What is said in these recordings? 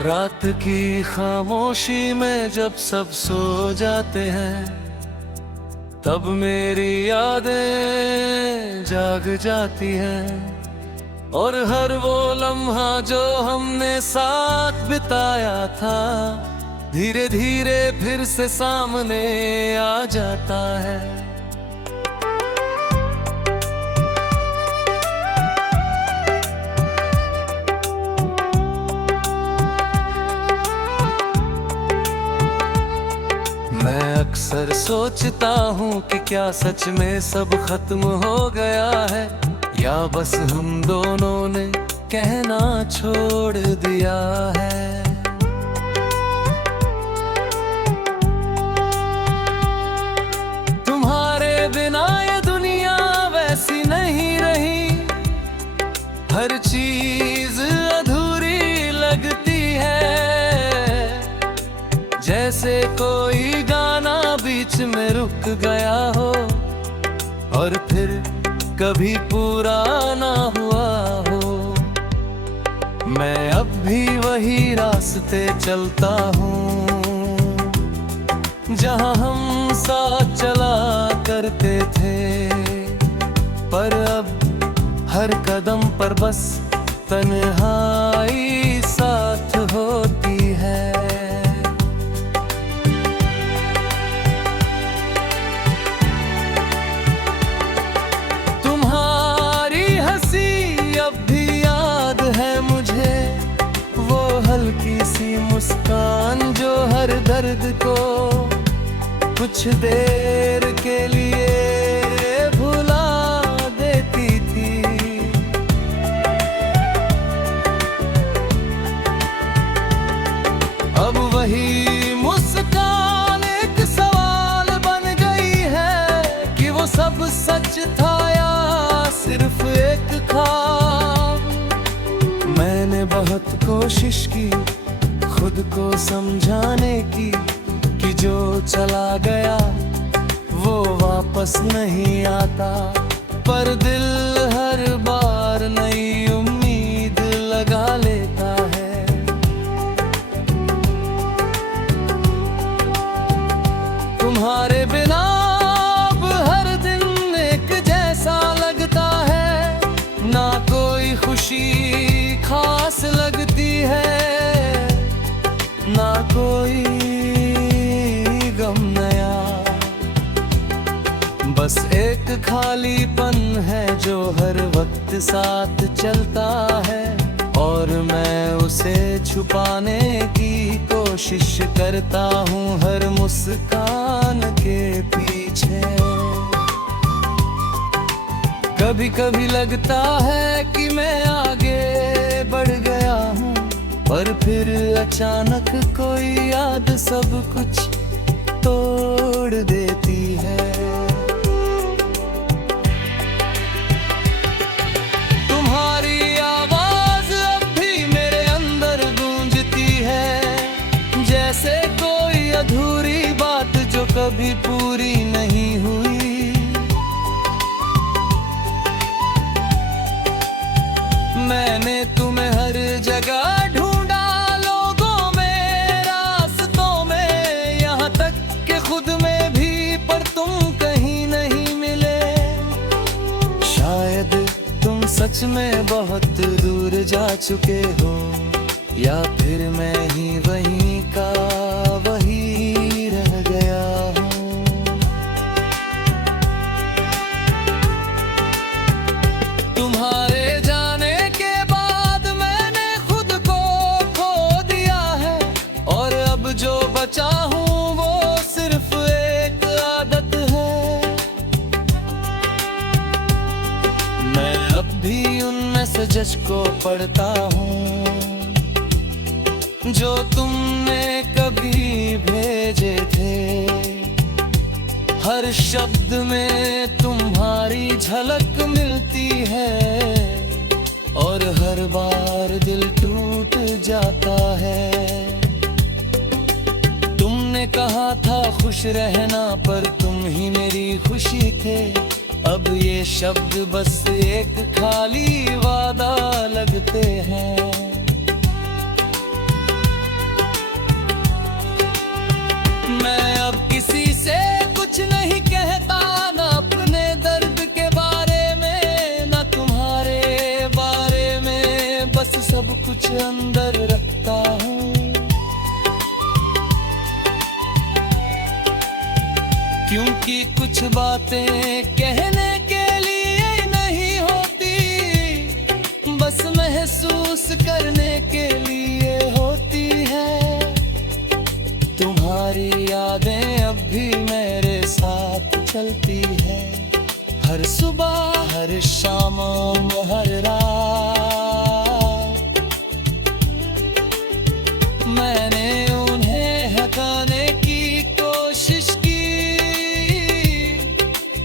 रात की खामोशी में जब सब सो जाते हैं, तब मेरी यादें जाग जाती हैं। और हर वो लम्हा जो हमने साथ बिताया था, धीरे धीरे फिर से सामने आ जाता है। मैं अक्सर सोचता हूँ कि क्या सच में सब खत्म हो गया है, या बस हम दोनों ने कहना छोड़ दिया है। तुम्हारे बिना ये दुनिया वैसी नहीं रही, हर चीज अधूरी लगती है। जैसे कोई गाना बीच में रुक गया हो और फिर कभी पूरा ना हुआ हो। मैं अब भी वही रास्ते चलता हूँ जहाँ हम साथ चला करते थे, पर अब हर कदम पर बस तन्हाई साथ होती है। हल्की सी मुस्कान जो हर दर्द को कुछ देर के लिए भुला देती थी। अब वही मुस्कान एक सवाल बन गई है कि वो सब सच था या सिर्फ एक ख्वाब। मैंने बहुत कोशिश की खुद को समझाने की कि जो चला गया वो वापस नहीं आता, पर दिल हर बार नई उम्मीद लगा लेता है। तुम्हारे बिना अब हर दिन एक जैसा लगता है, ना कोई खुशी खास लगती है, ना कोई गम नया। बस एक खालीपन है जो हर वक्त साथ चलता है, और मैं उसे छुपाने की कोशिश करता हूँ हर मुस्कान के पीछे। कभी कभी लगता है कि मैं आगे बढ़ गया हूँ, पर फिर अचानक कोई याद सब कुछ तोड़ देती है। तुम्हारी आवाज अब भी मेरे अंदर गूंजती है, जैसे कोई अधूरी बात जो कभी पूरी नहीं हुई। मैंने तुम्हें हर जगह ढूंढा, लोगों में, रास्तों में, यहाँ तक कि खुद में भी, पर तुम कहीं नहीं मिले। शायद तुम सच में बहुत दूर जा चुके हो, या फिर मैं ही वहीं का वही रह गया हूँ। तुम्हारे जो बचा हूँ वो सिर्फ एक आदत है। मैं अब भी उन मैसेजेस को पढ़ता हूँ जो तुमने कभी भेजे थे। हर शब्द में तुम्हारी झलक मिलती है, और हर बार दिल टूट जाता है। तुमने कहा था खुश रहना, पर तुम ही मेरी खुशी थे। अब ये शब्द बस एक खाली वादा लगते हैं। सब कुछ अंदर रखता हूँ, क्योंकि कुछ बातें कहने के लिए नहीं होती, बस महसूस करने के लिए होती है। तुम्हारी यादें अब भी मेरे साथ चलती है, हर सुबह, हर शाम, हर रात। मैंने उन्हें हटाने की कोशिश की,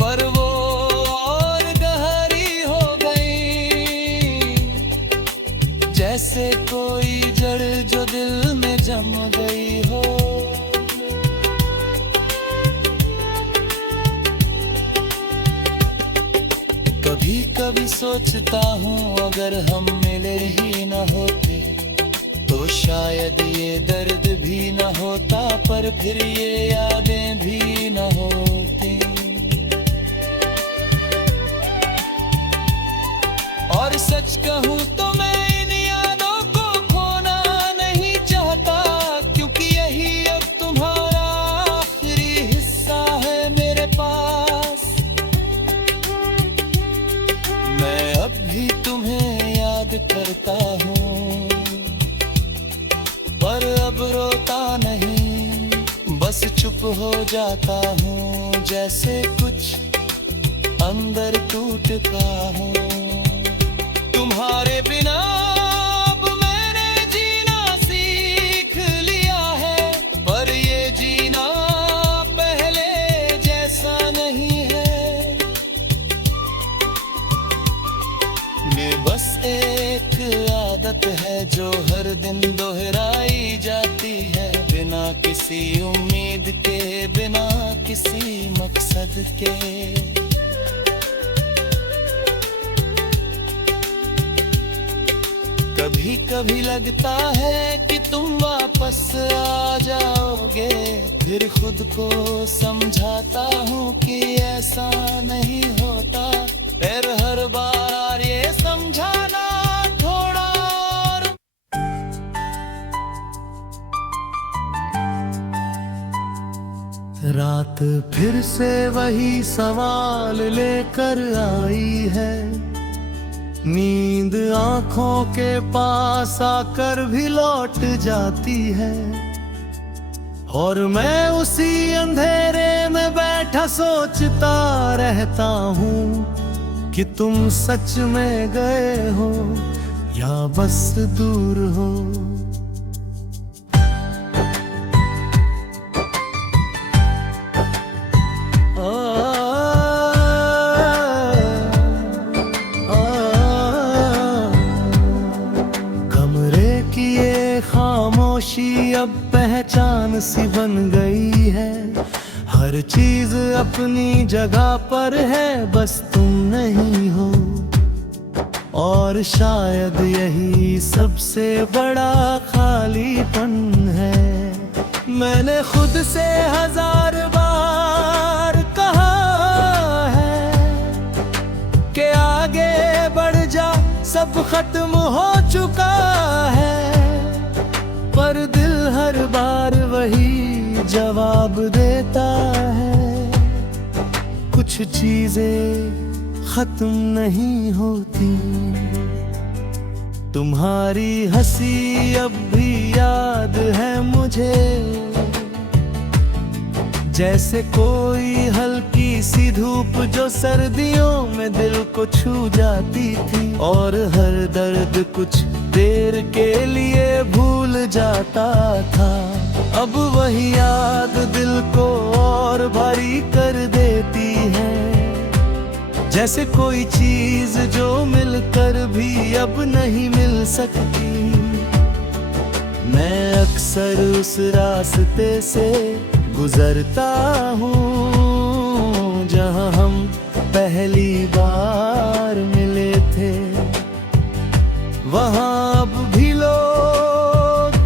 पर वो और गहरी हो गई, जैसे कोई जड़ जो दिल में जम गई हो। कभी कभी सोचता हूँ अगर हम मिले ही न होते तो शायद ये दर्द भी न होता, पर फिर ये यादें भी न होती। और सच कहूँ तो मैं इन यादों को खोना नहीं चाहता, क्योंकि यही अब तुम्हारा आखिरी हिस्सा है मेरे पास। मैं अब भी तुम्हें याद करता हूँ, पर अब रोता नहीं, बस चुप हो जाता हूँ, जैसे कुछ अंदर टूटता हूँ। तुम्हारे बिना अब मैंने जीना सीख लिया है, पर ये जीना पहले जैसा नहीं है। ये बस एक आदत है जो हर दिन दोहराई जाती है, बिना किसी उम्मीद के, बिना किसी मकसद के। कभी कभी लगता है कि तुम वापस आ जाओगे, फिर खुद को समझाता हूँ कि ऐसा नहीं होता, फिर हर बार ये समझाना थोड़ा और। रात फिर से वही सवाल लेकर आई है, नींद आंखों के पास आकर भी लौट जाती है, और मैं उसी अंधेरे में बैठा सोचता रहता हूँ कि तुम सच में गए हो या बस दूर हो। खामोशी अब पहचान सी बन गई है, हर चीज अपनी जगह पर है, बस तुम नहीं हो। और शायद यही सबसे बड़ा खालीपन है। मैंने खुद से 1000 बार कहा है कि आगे बढ़ जा, सब खत्म हो चुका है, पर दिल हर बार वही जवाब देता है, कुछ चीजें खत्म नहीं होती। तुम्हारी हंसी अब भी याद है मुझे, जैसे कोई हल्की सी धूप जो सर्दियों में दिल को छू जाती थी, और हर दर्द कुछ देर के लिए भूल जाता था। अब वही याद दिल को और भारी कर देती है, जैसे कोई चीज जो मिलकर भी अब नहीं मिल सकती। मैं अक्सर उस रास्ते से गुजरता हूँ जहाँ हम पहली बार मिले थे, वहाँ अब भी लोग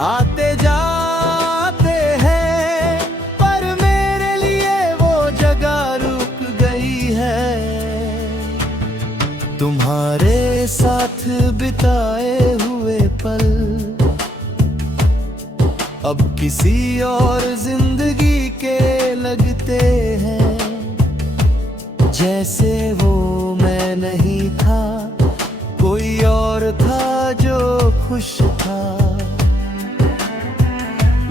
आते जाते हैं, पर मेरे लिए वो जगह रुक गई है। तुम्हारे साथ बिताए हुए पल अब किसी और जिंदगी के लगते हैं। जैसे वो मैं नहीं था, कोई और था जो खुश था।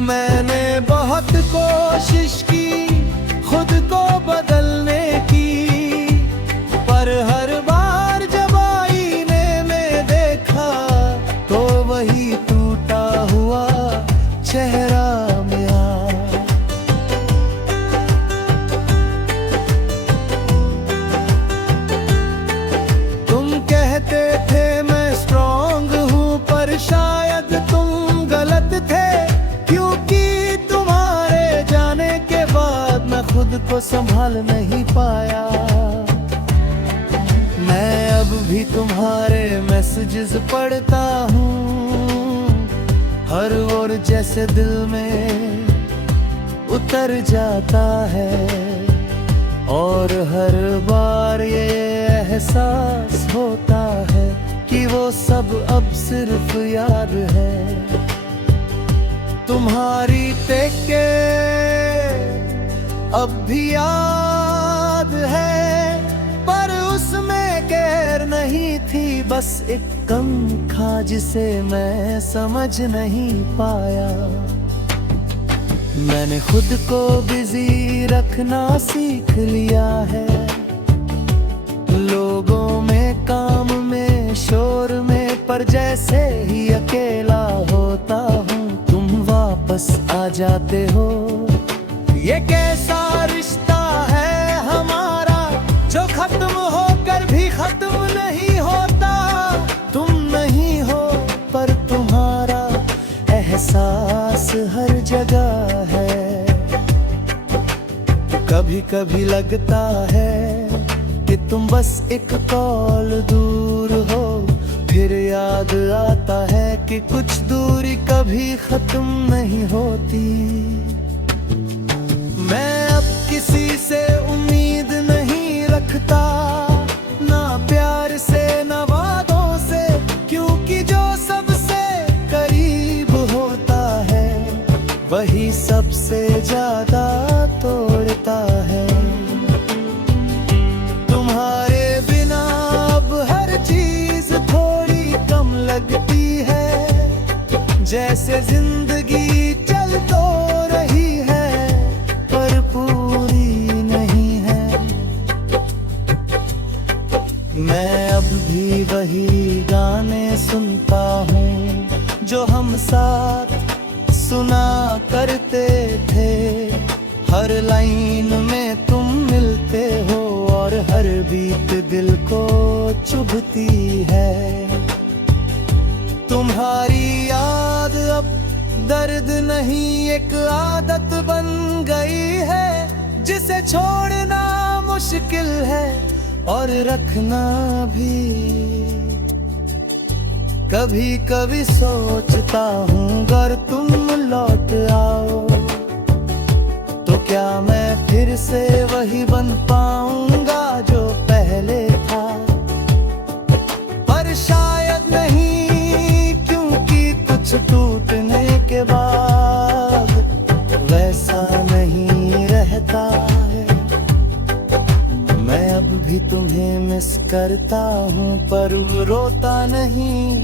मैंने बहुत कोशिश की खुद को बदलने की, पर हर बार जब आईने में देखा तो वही टूटा हुआ चेहरा मेरा। तुम कहते थे मैं स्ट्रॉन्ग हूँ, पर शायद तुम गलत थे, क्योंकि तुम्हारे जाने के बाद मैं खुद को संभाल नहीं पाया। मैं अब भी तुम्हारे मैसेजेस पढ़ता हूँ, हर ओर जैसे दिल में उतर जाता है, और हर बार ये एहसास होता है कि वो सब अब सिर्फ याद है। तुम्हारी टेके अब भी याद है, पर उसमें कहर नहीं थी, बस एक कम था जिसे मैं समझ नहीं पाया। मैंने खुद को बिजी रखना सीख लिया है, लोगों में, काम में, शोर में, पर जैसे ही अकेला होता हूँ तुम वापस आ जाते हो। ये कैसा रिश्ता है हमारा जो खत्म होकर भी खत्म नहीं होता। तुम नहीं हो पर तुम्हारा एहसास हर जगह है। कभी कभी लगता है कि तुम बस एक कॉल दूर हो, फिर याद आता है कि कुछ दूरी कभी खत्म नहीं होती। मैं अब किसी से उम्मीद नहीं रखता, ना प्यार से ना वादों से, क्योंकि जो सबसे करीब होता है वही सबसे ज्यादा तोड़ता है। तुम्हारे बिना अब हर चीज थोड़ी कम लगती है, जैसे जिंदगी चल तो रही है पर पूरी नहीं है। मैं अब भी वही गाने सुनता हूँ जो हम साथ सुना करते थे। हर लाइन में तुम मिलते हो और हर बीट दिल को चुभती है। तुम्हारी याद अब दर्द नहीं एक आदत बन गई है, जिसे छोड़ना मुश्किल है और रखना भी। कभी कभी सोचता हूँ अगर तुम लौट आओ तो क्या मैं फिर से वही बन पाऊंगा जो पहले था। पर शायद नहीं, क्योंकि कुछ टूटने के बाद वैसा नहीं रहता है। मैं अब भी तुम्हें मिस करता हूँ पर रोता नहीं,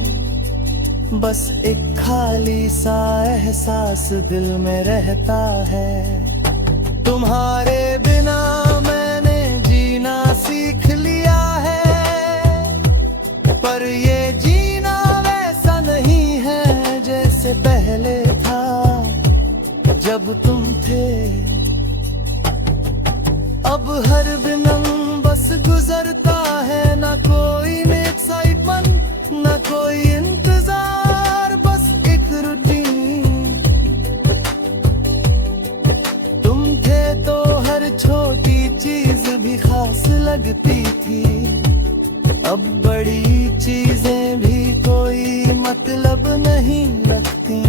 बस एक खाली सा एहसास दिल में रहता है। तुम्हारे बिना मैंने जीना सीख लिया है, पर ये जीना वैसा नहीं है जैसे पहले था जब तुम थे। अब हर दिन बस गुजरता है, ना कोई एक्साइटमेंट ना कोई इंतजार, बस एक रूटीन। तुम थे तो हर छोटी चीज भी खास लगती थी, अब बड़ी चीजें भी कोई मतलब नहीं रखती।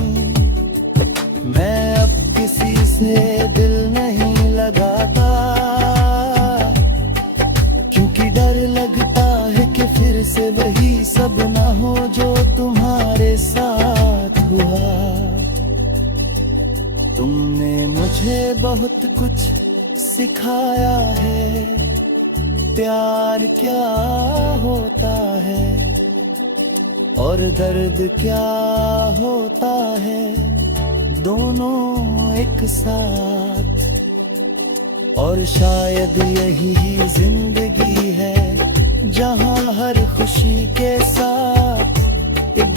मैं अब किसी से दिल नहीं लगाता, क्योंकि डर लगता है कि फिर से वही सब ना हो जो बहुत कुछ सिखाया है, प्यार क्या होता है और दर्द क्या होता है, दोनों एक साथ। और शायद यही जिंदगी है जहां हर खुशी के साथ एक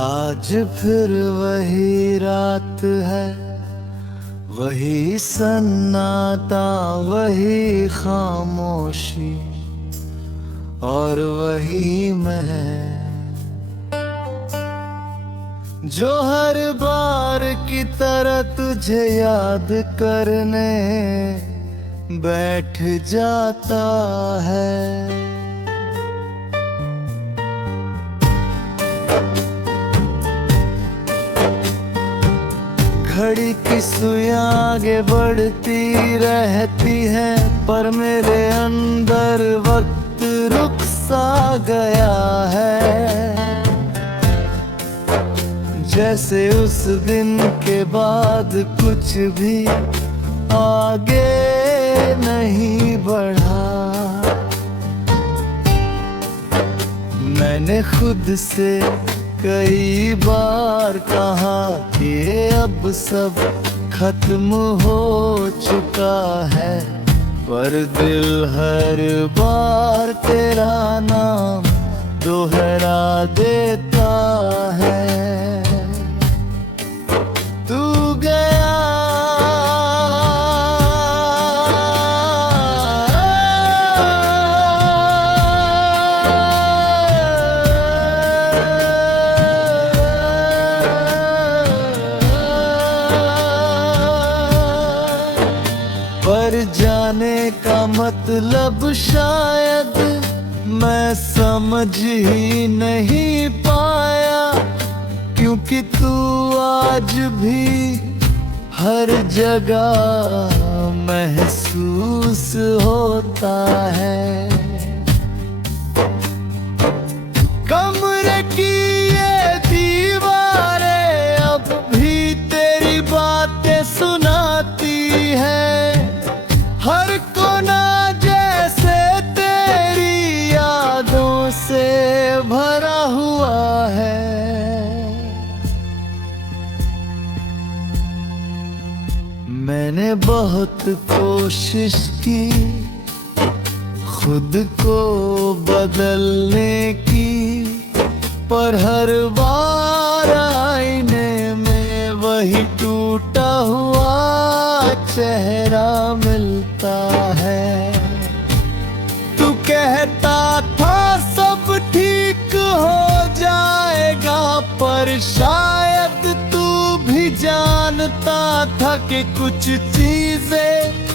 आज फिर वही रात है, वही सन्नाटा, वही खामोशी और वही मैं जो हर बार की तरह तुझे याद करने बैठ जाता है। घड़ी की सुइयां आगे बढ़ती रहती है, पर मेरे अंदर वक्त रुक सा गया है। जैसे उस दिन के बाद कुछ भी आगे नहीं बढ़ा। मैंने खुद से कई बार कहा कि अब सब खत्म हो चुका है, पर दिल हर बार तेरा नाम दोहरा देता है। तू गया पर जाने का मतलब शायद मैं समझ ही नहीं पाया, क्योंकि तू आज भी हर जगह महसूस होता है। कमरे की ये दीवारें अब भी तेरी बातें सुनाती है, हर कोना जैसे तेरी यादों से भरा हुआ है। मैंने बहुत कोशिश की खुद को बदलने की, पर हर बार आईने में वही टूटा हुआ चेहरा मिलता है। तू कहता था सब ठीक हो जाएगा, पर शायद तू भी जानता था कि कुछ चीजें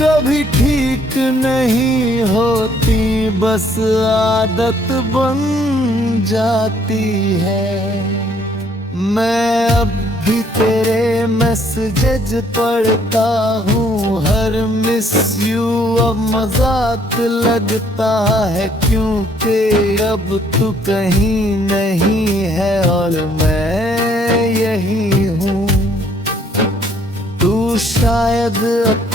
कभी ठीक नहीं होती, बस आदत बन जाती है। मैं अब भी तेरे मैसेज पढ़ता हूँ, हर मिस यू अब मजाक लगता है, क्योंकि अब तू कहीं नहीं है और मैं यही हूँ। तू शायद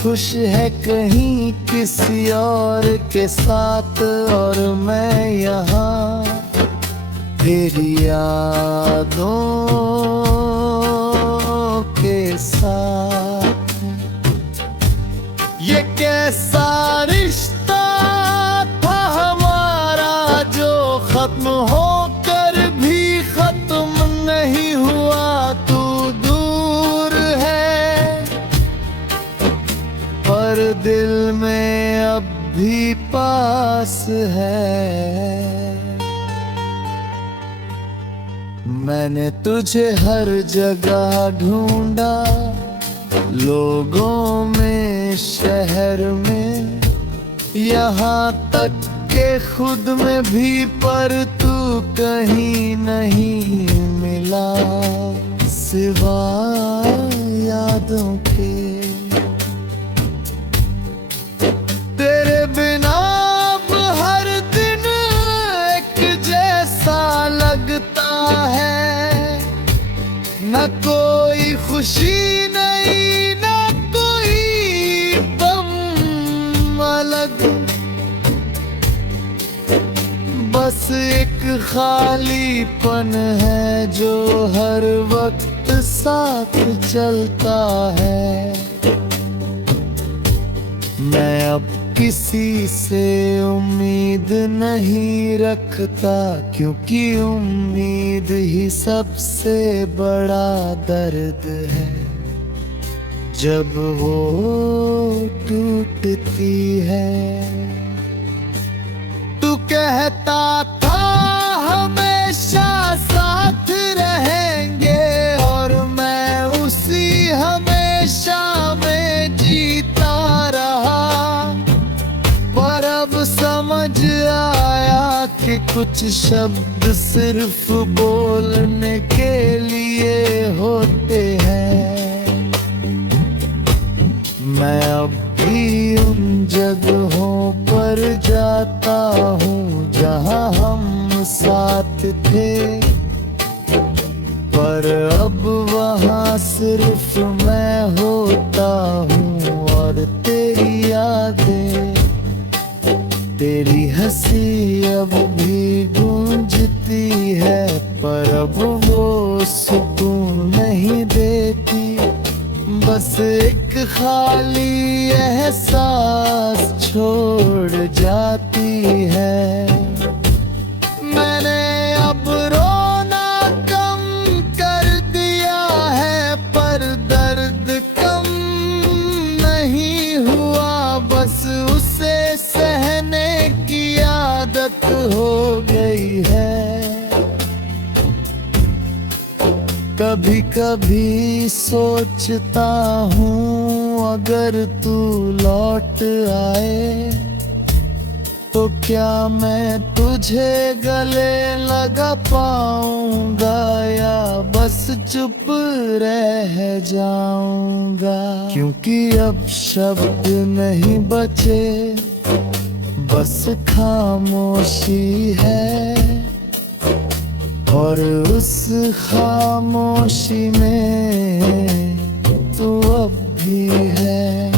खुश है कहीं किसी और के साथ, और मैं यहाँ तेरी यादों के साथ। ये कैसा रिश्ता था हमारा जो खत्म होकर भी खत्म नहीं हुआ। तू दूर है पर दिल में अब भी पास है। मैंने तुझे हर जगह ढूंढा, लोगों में, शहर में, यहाँ तक के खुद में भी, पर तू कहीं नहीं मिला सिवा यादों के। तेरे बिना अब हर दिन एक जैसा लगता है, न कोई खुशी नहीं, न कोई गम अलग, बस एक खालीपन है जो हर वक्त साथ चलता है। मैं अब किसी से उम्मीद नहीं रखता, क्योंकि उम्मीद ही सबसे बड़ा दर्द है। जब वो टूटती है, तू कहता था हमेशा साथ रहेंगे, और मैं उसी हमेशा में जीता रहा। पर अब समझ आया कि कुछ शब्द सिर्फ बोलने के लिए होते हैं। मैं अब भी उन जगहों पर जाता हूँ जहाँ हम साथ थे, पर अब वहाँ सिर्फ मैं होता हूँ और तेरी यादें। तेरी हंसी अब भी गूंजती है, पर अब वो सुकून नहीं देती। बस एक खाली एहसास छोड़ जाती है। मैंने अब रोना कम कर दिया है, पर दर्द कम नहीं हुआ। बस उसे सहने की आदत हो गई है। कभी कभी सोचता हूँ अगर तू लौट आए, तो क्या मैं तुझे गले लगा पाऊंगा, या बस चुप रह जाऊंगा। क्योंकि अब शब्द नहीं बचे, बस खामोशी है, और उस खामोशी में तू अब भी है।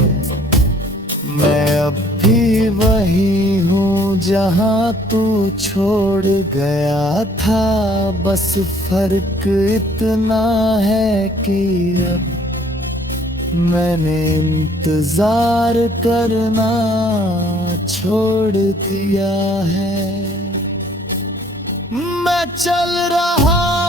मैं अब भी वही हूँ जहाँ तू छोड़ गया था। बस फर्क इतना है कि अब मैंने इंतजार करना छोड़ दिया है। मैं चल रहा